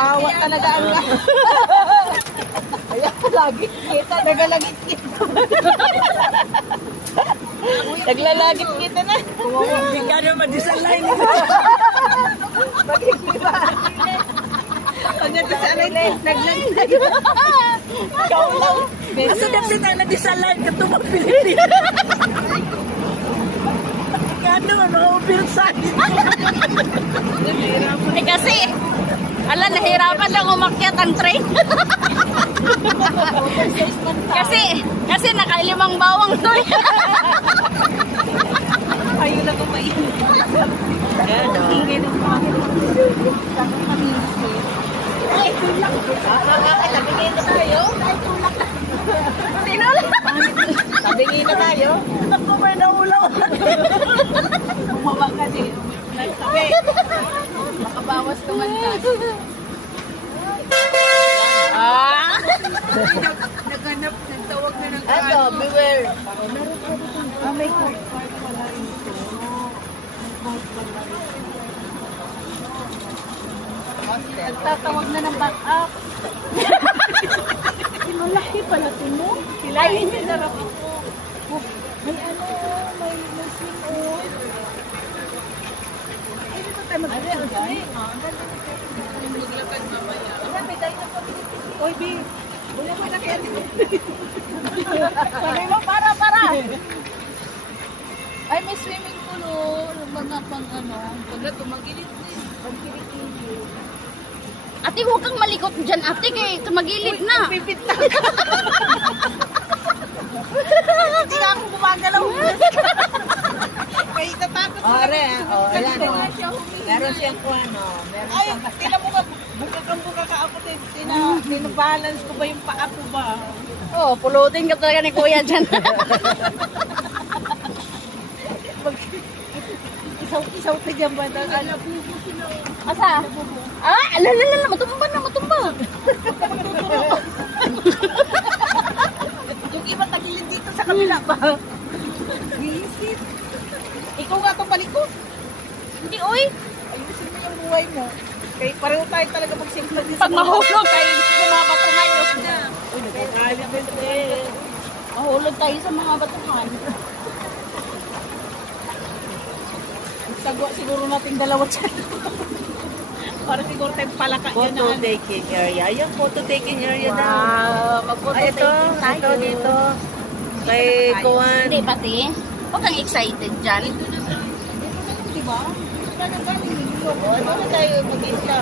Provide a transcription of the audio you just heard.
Kawawa talaga ang... Ayan, lagit kita. Nagalagit kita. Naglalagit kita na. Hindi ka naman disalay nito. Magkikiba. Pag nagdisalay, naglagit. Ikaw lang. Asa dati tayo nagdisalay ka ito mga Pilipinas. Kano, no-open sa'yo. Eh kasi, ala, nahirapan lang umakyat ang train. kasi nakalimang bawang to. Ayun na kumainit. Yan, o. Tabingin na tayo. Tabingin na tayo. Ako may naulaw. Umawa ka din. Nagtabi. Makabawas naman ka. Naghanap, nagtawag na ng Ano, beware. may ko. Nagtatawag na ng back-up. Malaki pala ito mo. Sila hindi sarap ito. May ano, may swing on. Ay, dito tayo mag-swing. Maglakad mamaya. May tayo na kami. Oy, B. Wala mo na kaya dito. Sabi mo, para. Ay, may swimming pool o. Mga pang ano. Pagka tumagilid din. Pagkilikili. Ate, huwag kang malikot dyan, ate, kay tumagilid na. Pipit na. Hindi na ako gumagalaw. Kaya tatakot sila. Are, ayan, o. Meron siyang kuwano. Ay, tila mo ka. Buka ka ako. Tinabalance ko ba yung paa ko ba? Oo, pulutin ka talaga ni kuya dyan. Isaw ka dyan ba? Asa? Alalala, matumba. Yung iba tagilid dito sa kabila ba? Visit. Ikaw nga itong palikot. Hindi, oy. Ayusin mo yung buhay mo. Kaya pareho tayo talaga magsimula din Pag mahulog, kayo sa mga batuhan. Uy, nagkakalit din eh. Mahulog tayo sa mga batuhan. Sagwa siguro nating dalawa dyan. Para siguro tayong palaka yun Photo taking area. Ayan, photo taking area na. Magphoto Ay, ito dito. Kay Kuwan. Hindi, pati. Huwag kang excited dyan. Diba? Ano tayo mag-isla?